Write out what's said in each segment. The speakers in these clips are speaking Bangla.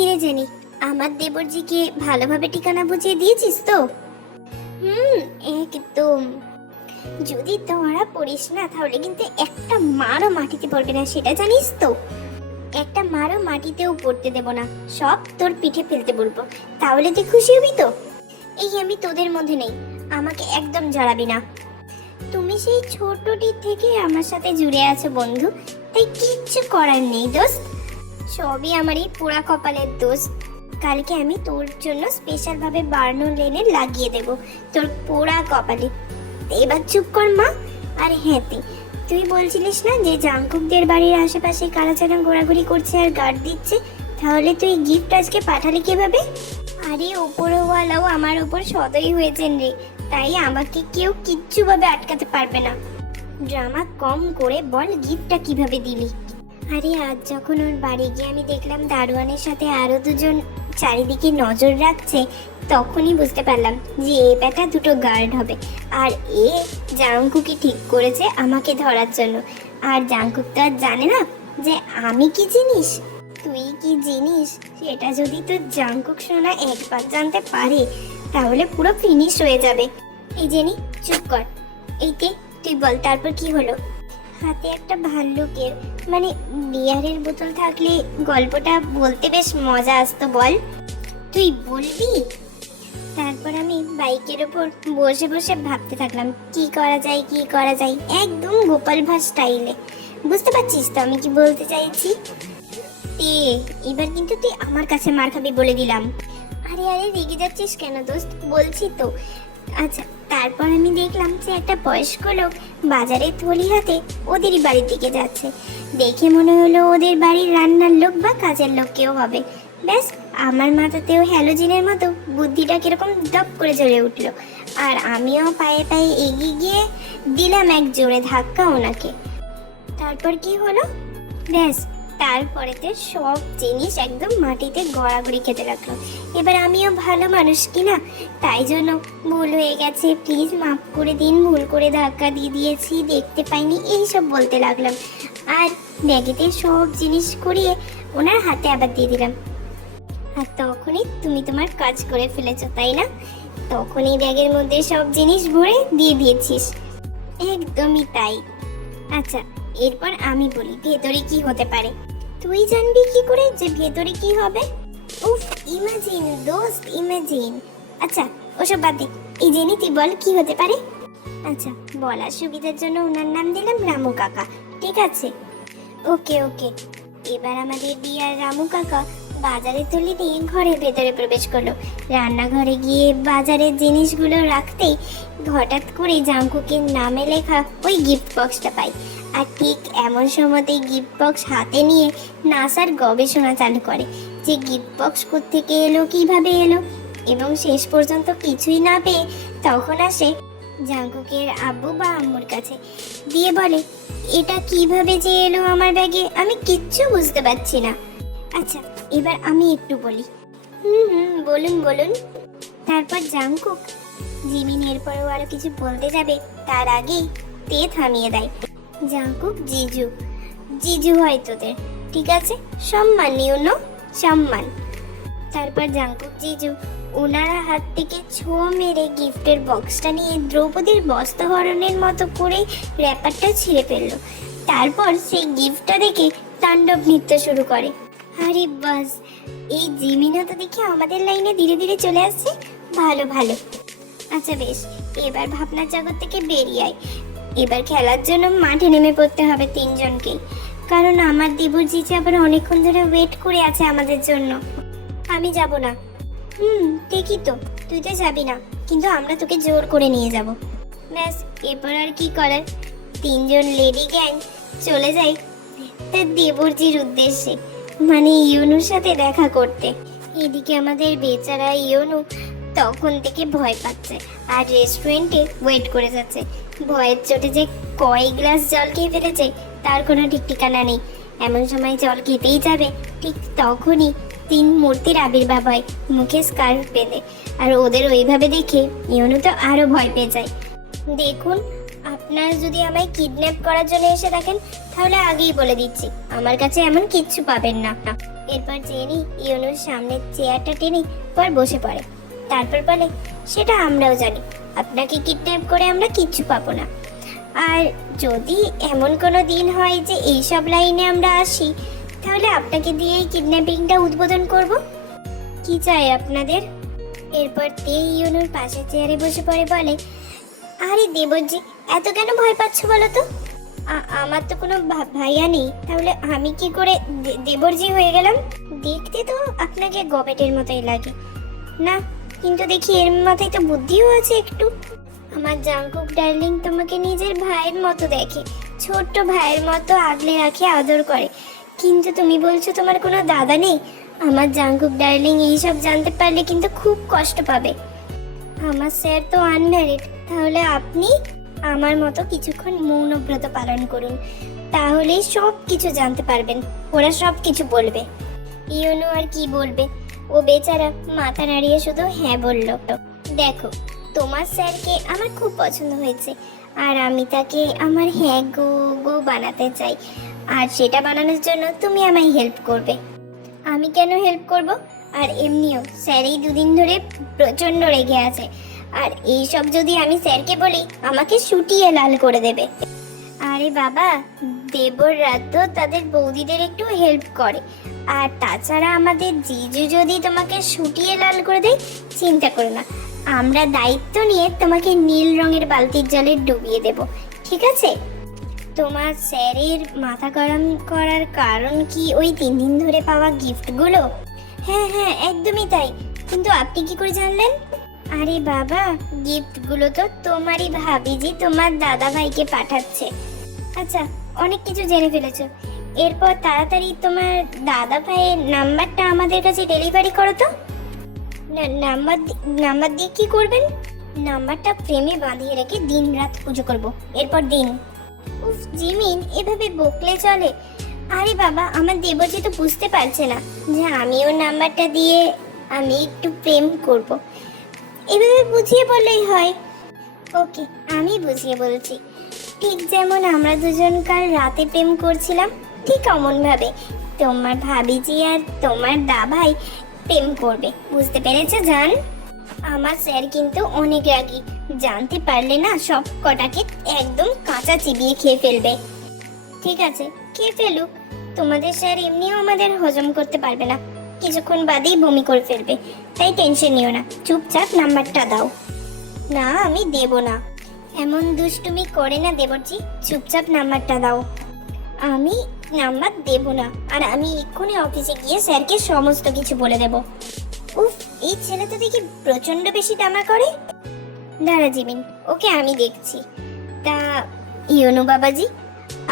কিরে জেনি, আমার দেবরজিকে ভালোভাবে ঠিকানা বুঝিয়ে দিয়েছিস তো? হুম, একদম। যদি তোরা পড়িস না, তাহলে কিন্তু একটা মারও মাটিতে পড়বে না, সেটা জানিস তো? একটা মারও মাটিতেও পড়তে দেব না, সব তোর পিঠে ফেলতে বলব, তাহলে তুই খুশি হবি তো? এই আমি তোদের মধ্যে নেই, আমাকে একদম জড়াবি না। তুমি সেই ছোটটির থেকে আমার সাথে জুড়ে আছো, বন্ধু, তাই কিচ্ছু করার নেই, দোস্ত। সবই আমার এই পোড়া কপালের দোষ। কালকে আমি তোর জন্য স্পেশাল ভাবে বার্নো লেনে লাগিয়ে দেব, তোর পোড়া কপালে। এবার চুপ কর মা। আর হ্যাঁ তুই বলছিলিস না যে জাঙ্কুকদের বাড়ির আশেপাশে কারাচানা ঘোরাঘুরি করছে আর গার্ড দিচ্ছে? তাহলে তুই গিফট আজকে পাঠালি কীভাবে? আরে ওপরওয়ালাও আমার উপর সদয় হয়েছেন রে, তাই আমাকে কেউ কিচ্ছুভাবে আটকাতে পারবে না। ড্রামা কম করে বল গিফটটা কীভাবে দিলি? আরে আজ যখন ওর বাড়ি গিয়ে আমি দেখলাম দারোয়ানের সাথে আরও দুজন চারিদিকে নজর রাখছে, তখনই বুঝতে পারলাম যে এ ব্যাটা দুটো গার্ড হবে। আর এ জাংকুকি ঠিক করেছে আমাকে ধরার জন্য। আর জাংকুক তো আর জানে না যে আমি কি জিনিস? তুই কি জিনিস? সেটা যদি তোর জাংকুক শোনা একবার জানতে পারে, তাহলে পুরো ফিনিশ হয়ে যাবে। এই জেনি, চুপ কর। এইতে তুই বল, তারপর কি হলো? হাতে একটা ভাল্লুকের মানে বিয়ারের বোতল থাকলে গল্পটা বলতে বেশ মজা আসতো, বল। তুই বলবি? তারপর আমি বাইকের ওপর বসে বসে ভাবতে থাকলাম, কি করা যায়, কি করা যায়, একদম গোপাল ভাঁড় স্টাইলে। বুঝতে পারছিস তো আমি কি বলতে চাইছি? এ, এবার কিন্তু তুই আমার কাছে মার খাবি বলে দিলাম। আরে আরে, রেগে যাচ্ছিস কেন দোস্ত? বলছি তো। আচ্ছা তারপর আমি দেখলাম যে একটা বয়স্ক লোক বাজারে থলি হাতে ওদেরই বাড়ির দিকে যাচ্ছে। দেখে মনে হলো ওদের বাড়ির রান্নার লোক বা কাজের লোক কেউ হবে। ব্যাস, আমার মাথাতেও হ্যালোজিনের মতো বুদ্ধিটা কীরকম দপ করে জ্বলে উঠল। আর আমিও পায়ে পায়ে এগিয়ে গিয়ে দিলাম এক জোরে ধাক্কা ওনাকে। তারপর কি হলো? ব্যাস তারপরেতে সব জিনিস একদম মাটিতে গড়াগড়ি খেতে লাগল। এবার আমিও ভালো মানুষ কি না? তাই জন্য ভুল হয়ে গেছে। প্লিজ মাফ করে দিন, ভুল করে ধাক্কা দিয়ে দিয়েছি, দেখতে পাইনি, এইসব বলতে লাগলাম। আর ব্যাগেতে সব জিনিস করিয়ে ওনার হাতে আবার দিয়ে দিলাম। আর তখনই তুমি তোমার কাজ করে ফেলেছো, তাই না? তখনই ব্যাগের মধ্যে সব জিনিস ভরে দিয়ে দিয়েছিস। একদমই তাই। আচ্ছা এরপর আমি বলি, ভেতরে কি হতে পারে? তুই জানবি কি করে যে ভেতরে কি হবে? উফ ইমাজিন দোস্ত ইমাজিন আচ্ছা ওসব বাদ দে। এই জেনে তুই বল কি হতে পারে? আচ্ছা বলার সুবিধার জন্য ওনার নাম দিলাম রামু কাকা। ঠিক আছে। ওকে ওকে। এবার আমাদের বিয়ার রামু কাকা বাজারে তুলে নিয়ে ঘরের ভেতরে প্রবেশ করল। রান্নাঘরে গিয়ে বাজারের জিনিসগুলো রাখতেই হঠাৎ করে জাঙ্কুকের নামে লেখা ওই গিফট বক্সটা পাই। আর ঠিক এমন সময়তেই গিফট বক্স হাতে নিয়ে নাসার গবেষণা চালু করে যে গিফট বক্স থেকে এলো, কীভাবে এলো এবং শেষ পর্যন্ত কিছুই না পেয়ে তখন আসে জাঙ্কুকের আব্বু বা আম্মুর কাছে। দিয়ে বলে, এটা কীভাবে যে এলো আমার ব্যাগে, আমি কিচ্ছু বুঝতে পারছি না। আচ্ছা এবার আমি একটু বলি। হুম হুম, বলুন বলুন। তারপর জাঙ্কুক জিমিন এরপরেও আরও কিছু বলতে যাবে, তার আগেই তে থামিয়ে দেয়। জাঙ্কুক, জিজু। জিজু হয় তোদের, ঠিক আছে? সম্মান নিও নো সম্মান। তারপর জাঙ্কুক, জিজু। ওনারা হাত থেকে ছো মেরে গিফটের বক্সটা নিয়ে দ্রৌপদীর বস্ত্রহরণের মতো করে র্যাপারটা ছিঁড়ে ফেলল। তারপর সেই গিফটটা দেখে তাণ্ডব নৃত্য শুরু করে। আরে বাস, এই জিমিনও তো দেখি আমাদের লাইনে ধীরে ধীরে চলে আসছে। ভালো ভালো। আচ্ছা বেশ, এবার ভাবনার জগৎ থেকে বেরিয়ে আয়। এবার খেলার জন্য মাঠে নেমে পড়তে হবে তিনজনকেই কারণ আমার দেবর জিজে আবার অনেকক্ষণ ধরে ওয়েট করে আছে আমাদের জন্য। আমি যাব না। হুম, ঠিকই তো। তুই তো যাবি না। কিন্তু আমরা তোকে জোর করে নিয়ে যাব। ব্যাস, এরপর আর কি করার? তিনজন লেডি গ্যাং চলে যাই তার দেবরজির উদ্দেশ্যে। মানে ইউনুর সাথে দেখা করতে। এদিকে আমাদের বেচারা ইউনু তখন থেকে ভয় পাচ্ছে। আর রেস্টুরেন্টে ওয়েট করে যাচ্ছে। ভয়ের চোটে যে কয় গ্লাস জল খেয়ে ফেলেছে, তার কোনো ঠিক ঠিকানা নেই। এমন সময় জল খেতেই যাবে, ঠিক তখনই তিন মূর্তির আবির্ভাব হয়, মুখে স্কার্ফ বেঁধে। আর ওদের ওইভাবে দেখে ইউনু তো আরও ভয় পেয়ে যায়। দেখুন, আপনারা যদি আমায় কিডন্যাপ করার জন্য এসে থাকেন, তাহলে আগেই বলে দিচ্ছি, আমার কাছে এমন কিচ্ছু পাবেন না। এরপর জেনি ইউনুর সামনে চেয়ারটা টেনে পর বসে পড়ে। তারপর বলে, সেটা আমরাও জানি। আপনাকে কিডন্যাপ করে আমরা কিচ্ছু পাবো না। আর যদি এমন কোনো দিন হয় যে এইসব লাইনে আমরা আসি, তাহলে আপনাকে দিয়েই কিডন্যাপিংটা উদ্বোধন করব। কি চাই আপনাদের? এরপর তে ইউনুর পাশে চেয়ারে বসে পড়ে বলে, আরে দেবজি এত কেন ভয় পাচ্ছ বলো তো? আমার তো কোনো ভাইয়া নেই। তাহলে আমি কি করে দেবরজি হয়ে গেলাম? দেখতে তো আপনাকে গবেটের মতোই লাগে। না কিন্তু দেখি এর মাথায় তো বুদ্ধিও আছে একটু। আমার জাঙ্কুক ডার্লিং তোমাকে নিজের ভাইয়ের মতো দেখে, ছোট্ট ভাইয়ের মতো আগলে রাখে, আদর করে। কিন্তু তুমি বলছো তোমার কোনো দাদা নেই? আমার জাঙ্কুক ডার্লিং এইসব জানতে পারলে কিন্তু খুব কষ্ট পাবে। আমার স্যার তো আনম্যারিড তাহলে আপনি আমার মতো কিছুক্ষণ মৌনব্রত পালন করুন। তাহলেই সব কিছু জানতে পারবেন, ওরা সব কিছু বলবে। ইউনো আর কি বলবে? ও বেচারা মাথা নাড়িয়ে শুধু হ্যাঁ বলল। দেখো, তোমার স্যারকে আমার খুব পছন্দ হয়েছে, আর আমি তাকে আমার হ্যাঁ গো গো বানাতে চাই, আর সেটা বানানোর জন্য তুমি আমায় হেল্প করবে। আমি কেন হেল্প করব? আর এমনিও স্যার এই দুদিন ধরে প্রচণ্ড রেগে আছে, আর এইসব যদি আমি স্যারকে বলি, আমাকে শুটিয়ে লাল করে দেবে। আরে বাবা দেবররা তো তাদের বৌদিদের একটু হেল্প করে আর তাছাড়া আমাদের জিজু যদি তোমাকে শুটিয়ে লাল করে দেয়, চিন্তা করো না। আমরা দায়িত্ব নিয়ে তোমাকে নীল রঙের বালতির জলে ডুবিয়ে দেব, ঠিক আছে? তোমার স্যারের মাথা গরম করার কারণ কি ওই তিন দিন ধরে পাওয়া গিফটগুলো? হ্যাঁ হ্যাঁ একদমই তাই। কিন্তু আপনি কি করে জানলেন? আরে বাবা, গিফটগুলো তো তোমারই ভাবিজি তোমার দাদা ভাইকে পাঠাচ্ছে। আচ্ছা অনেক কিছু জেনে ফেলেছো। এরপর তাড়াতাড়ি তোমার দাদা ভাইয়ের নাম্বারটা আমাদের কাছে ডেলিভারি করো তো। নাম্বার নাম্বার দিয়ে কি করবেন? নাম্বারটা প্রেমে বাঁধিয়ে রেখে দিন রাত পুজো করব। এরপর দিন। উফ, জিমিন, এভাবে বকলে চলে। আরে বাবা, আমার দেবজি তো বুঝতে পারছে না যে আমি ওর নাম্বারটা দিয়ে আমি একটু প্রেম করব। এভাবে বুঝিয়ে বললেই হয়। ওকে, আমি বুঝিয়ে বলছি। ঠিক যেমন আমরা দুজন কাল রাতে প্রেম করছিলাম ঠিক অমন ভাবে তোমার ভাবিজি আর তোমার দাভাই প্রেম করবে, বুঝতে পেরেছ জান? আমার স্যার কিন্তু অনেক রাগী, জানতে পারলে না সব কটাকে একদম কাঁচা চিবিয়ে খেয়ে ফেলবে। ঠিক আছে, খেয়ে ফেলুক, তোমাদের স্যার এমনিও আমাদের হজম করতে পারবে না, কিছুক্ষণ বাদেই বমি করে ফেলবে, তাই টেনশন নিও না, চুপচাপ নাম্বারটা দাও। না, আমি দেব না। এমন দুষ্টুমি করে না দেবরজি, চুপচাপ নাম্বারটা দাও। আমি নাম্বার দেব না। আর আমি এক্ষুনি অফিসে গিয়ে স্যারকে সমস্ত কিছু বলে দেব। উফ, এই ছেলে তো দেখি প্রচণ্ড বেশি টামা করে। দাঁড়া জিমিন, ওকে আমি দেখছি। তা ইউনু বাবাজি,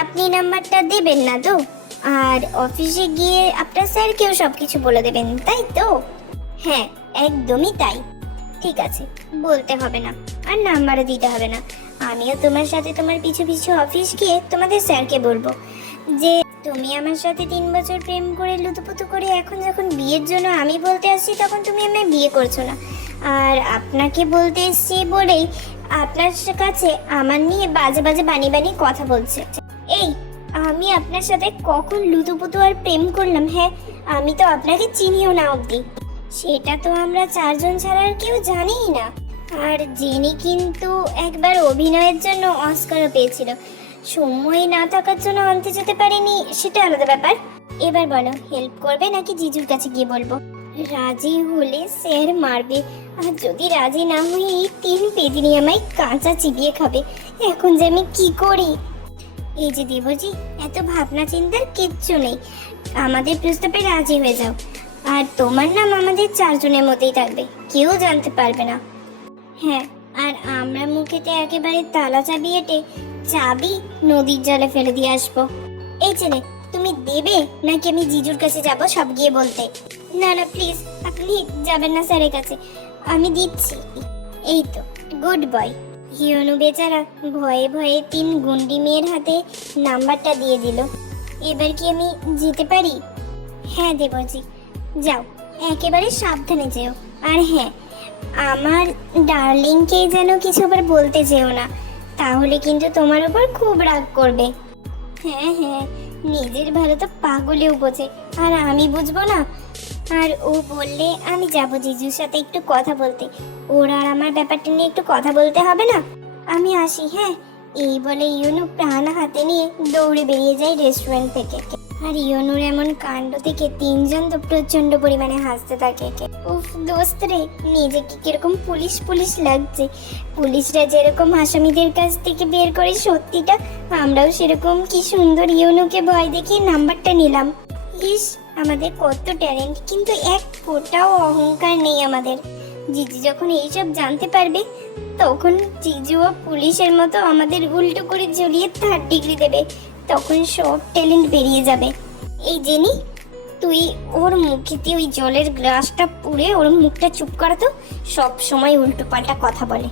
আপনি নাম্বারটা দেবেন না তো? আর অফিসে গিয়ে আপনার স্যারকেও সব কিছু বলে দেবেন, তাই তো? হ্যাঁ একদমই তাই। ঠিক আছে, বলতে হবে না, আর নাম্বারও দিতে হবে না। আমিও তোমার সাথে তোমার পিছু পিছু অফিস গিয়ে তোমাদের স্যারকে বলব। যে তুমি আমার সাথে তিন বছর প্রেম করে লুতুপুতু করে এখন যখন বিয়ের জন্য আমি বলতে আসছি, তখন তুমি আমায় বিয়ে করছ না। আর আপনাকে বলতে এসছি বলেই আপনার কাছে আমার নিয়ে বাজে বাজে বানি বানি কথা বলছে। এই, আমি আপনার সাথে কখন লুতুপুতু আর প্রেম করলাম হ্যাঁ? আমি তো আপনাকে চিনিও না অবধি। সেটা তো আমরা চারজন ছাড়া আর কেউ জানিই না। আর জেনি কিন্তু একবার অভিনয়ের জন্য অস্কারও পেয়েছিল। সময় না থাকার জন্য আনতে যেতে পারেনি, সেটা আলাদা ব্যাপার। এবার বলো হেল্প করবে নাকি জিজুর কাছে গিয়ে বলব? রাজি হলে স্যার মারবে, আর যদি রাজি না হয়ে এই তিন পেদিনি আমায় কাঁচা চিবিয়ে খাবে। এখন যে আমি কি করি? এই যে দেবজি, এত ভাবনা চিন্তার কিচ্ছু নেই। আমাদের প্রস্তাবে রাজি হয়ে যাও। আর তোমার নাম আমাদের চারজনের মধ্যেই থাকবে, কেউ জানতে পারবে না। হ্যাঁ আর আমরা মুখেতে একেবারে তালা চাবি এঁটে চাবি নদীর জলে ফেলে দিয়ে আসব। এই ছেলে তুমি দেবে নাকি আমি জিজুর কাছে যাব সব গিয়ে বলতে? না না প্লিজ আপনি যাবেন না স্যারের কাছে। আমি দিচ্ছি। এই তো গুড বয় হিরনু বেচারা ভয়ে ভয়ে তিন গুন্ডি মেয়ের হাতে নাম্বারটা দিয়ে দিল। এবার কি আমি যেতে পারি? হ্যাঁ দেবজি যাও, একেবারে সাবধানে যেও। আর হ্যাঁ আমার ডার্লিংকে যেন কিছু আবার বলতে যেও না, তাহলে কিন্তু তোমার উপর খুব রাগ করবে। হ্যাঁ হ্যাঁ নিজের ভালো তো পাগলেও বোঝে, আর আমি বুঝব না। আর ও বললে আমি যাব জিজুর সাথে একটু কথা বলতে। ওর আর আমার ব্যাপারটা নিয়ে একটু কথা বলতে হবে না? আমি আসি হ্যাঁ? এই বলে ইউনু প্রাণ হাতে নিয়ে দৌড়ে বেরিয়ে যায় রেস্টুরেন্ট থেকে। আর ইয়নুর এমন কাণ্ড থেকে তিনজন তো প্রচণ্ড পরিমাণে হাসতে থাকে। উফ, দোস্ত রে, নিজেকে কীরকম পুলিশ পুলিশ লাগছে। পুলিশরা যেরকম আসামিদের কাছ থেকে বের করে সত্যিটা, আমরাও সেরকম কি সুন্দর ইউনুকে ভয় দেখিয়ে নাম্বারটা নিলাম। ইস, আমাদের কত ট্যালেন্ট, কিন্তু এক ফোঁটাও অহংকার নেই আমাদের। জিজি যখন এইসব জানতে পারবে, তখন জিজুও পুলিশের মতো আমাদের উল্টো করে ঝুলিয়ে থার্ড ডিগ্রি দেবে, তখন সব ট্যালেন্ট বেরিয়ে যাবে। এই জেনি তুই ওর মুখেতে ওই জলের গ্লাসটা পুড়ে ওর মুখটা চুপ করাতো সব সময় উল্টো পাল্টা কথা বলে।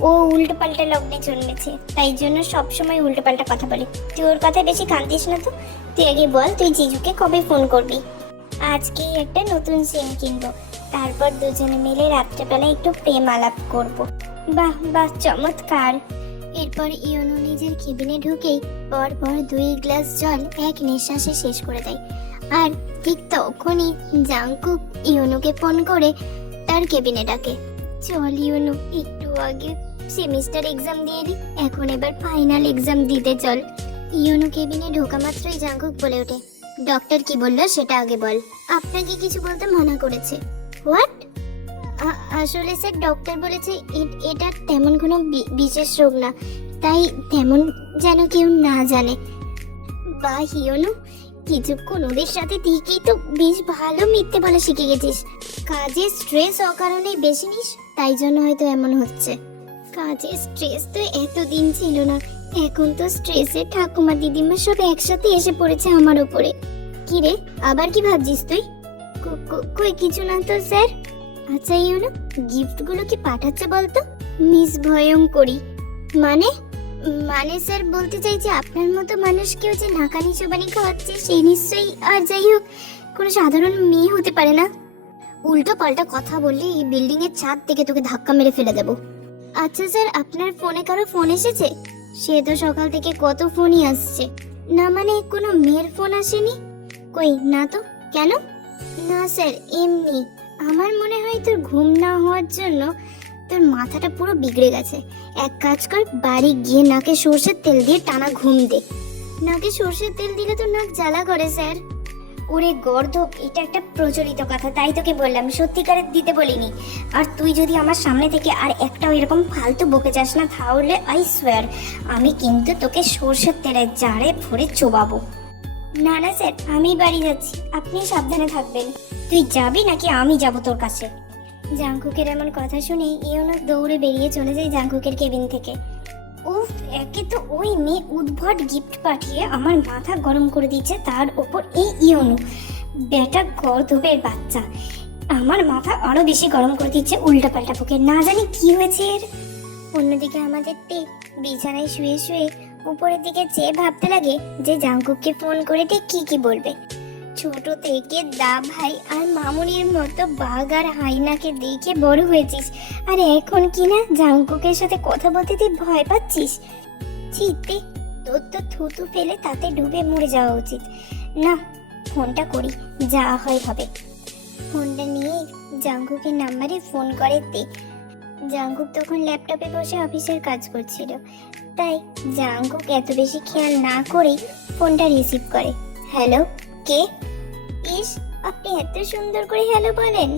ও উল্টো পাল্টা লগ্নে জন্মেছে, তাই জন্য সব সময় উল্টো পাল্টা কথা বলে। তুই ওর কথা বেশি কান্দিস না তো? তুই আগে বল, তুই জিজুকে কবে ফোন করবি? আজকে একটা নতুন সিম কিনবো, তারপর দুজনে মিলে রাত্রেবেলা একটু প্রেম আলাপ করব। বাহ বাহ, চমৎকার! এরপর ইয়নো নিজের কেবিনে ঢুকেই পর পর দুই গ্লাস জল এক নিঃশ্বাসে শেষ করে দেয়। আর ঠিক তখনই জাংকুক ইয়নুকে ফোন করে তার কেবিনে ডাকে। চল ইউনু, একটু আগে সেমিস্টার এক্সাম দিয়ে এলি এখন এবার ফাইনাল এক্সাম দিতে চল। ইয়নু কেবিনে ঢোকা মাত্রই জাংকুক বলে ওঠে। ডক্টর কি বলল সেটা আগে বল। আপনাকে কিছু বলতে মানা করেছে। হোয়াট? আসলে স্যার, ডক্টর বলেছে এটা তেমন কোনো বিশেষ রোগ না। তাই তেমন যেন কেউ না জানে। বা হিয়নু কিছুক্ষণ ওদের সাথে থেকেই তো বেশ ভালো মিথ্যে বলা শিখে গেছিস। কাজে স্ট্রেস অকারণে বেশি নিস, তাই জন্য হয়তো এমন হচ্ছে। কাজে স্ট্রেস তো এতদিন ছিল না, এখন তো স্ট্রেসে ঠাকুমা দিদিমা সব একসাথে এসে পড়েছে আমার উপরে। কি রে, আবার কি ভাবছিস তুই? কই কিছু না তো স্যার। আচ্ছা ইউনো গিফটগুলো কি পাঠাচ্ছে বলতো? মিস ভয়ঙ্করী। মানে? মানে স্যার, বলতে চাই যে আপনার মতো মানুষ মানুষকেও যে নাকানি চোবানি খাওয়াচ্ছে সেই নিশ্চয়ই, আর যাই হোক, কোনো সাধারণ মেয়ে হতে পারে না। উল্টো পাল্টা কথা বললে এই বিল্ডিং এর ছাদ থেকে তোকে ধাক্কা মেরে ফেলে দেবো। আচ্ছা স্যার, আপনার ফোনে কারও ফোন এসেছে? সে তো সকাল থেকে কত ফোনই আসছে। না মানে কোনো মেয়ের ফোন আসেনি? কই, না তো? কেন? না স্যার, এমনি। আমার মনে হয় তোর ঘুম না হওয়ার জন্য তোর মাথাটা পুরো বিগড়ে গেছে। এক কাজ কর, বাড়ি গিয়ে নাকে সর্ষের তেল দিয়ে টানা ঘুম দে। নাকে সর্ষের তেল দিলে তো নাক জ্বালা করে, স্যার। ওরে গর্ধপ এটা একটা প্রচলিত কথা, তাই তোকে বললাম সত্যিকারের দিতে বলিনি। আর তুই যদি আমার সামনে থেকে আর একটাও এরকম ফালতু বকে যাস না তাহলে আই সোয়ার, আমি কিন্তু তোকে সর্ষের তেলে জারে ভরে চোবাবো। না না, স্যার, আমি বাড়ি যাচ্ছি, আপনি সাবধানে থাকবেন। তুই যাবি নাকি আমি যাব তোর কাছে? জাংকুকের এমন কথা শুনে ইয়নো দৌড়ে বেরিয়ে চলে যায় জাংকুকের কেবিন থেকে। উফ, একে তো ওই মেয়ে উদ্ভট গিফট পাঠিয়ে আমার মাথা গরম করে দিচ্ছে তার ওপর এই ইয়নু। বেটা গর্ধবের বাচ্চা। আমার মাথা আরও বেশি গরম করে দিচ্ছে উল্টা পাল্টা পোকে না জানি কি হয়েছে এর। অন্যদিকে আমাদের তে বিছানায় শুয়ে শুয়ে উপরের দিকে চেয়ে ভাবতে লাগে যে জাংকুককে ফোন করে ঠিক কি কি বলবে। ছোট থেকে দা ভাই আর মামুনির মতো বাঘ আর হাইনাকে দেখে বড় হয়েছিস। আর এখন কি না জাংকুকের সাথে কথা বলতে তুই ভয় পাচ্ছিস? চিতে তোর তো থুতু ফেলে তাতে ডুবে মরে যাওয়া উচিত। না, ফোনটা করি, যা হয় হবে। ফোনটা নিয়ে জাংকুকের নাম্বারে ফোন করে তে। জাংকুক তখন ল্যাপটপে বসে অফিসের কাজ করছিল। তাই জাংকুক এত বেশি খেয়াল না করেই ফোনটা রিসিভ করে। হ্যালো? কে? ইস আপনি এত সুন্দর করে হ্যালো বলেন।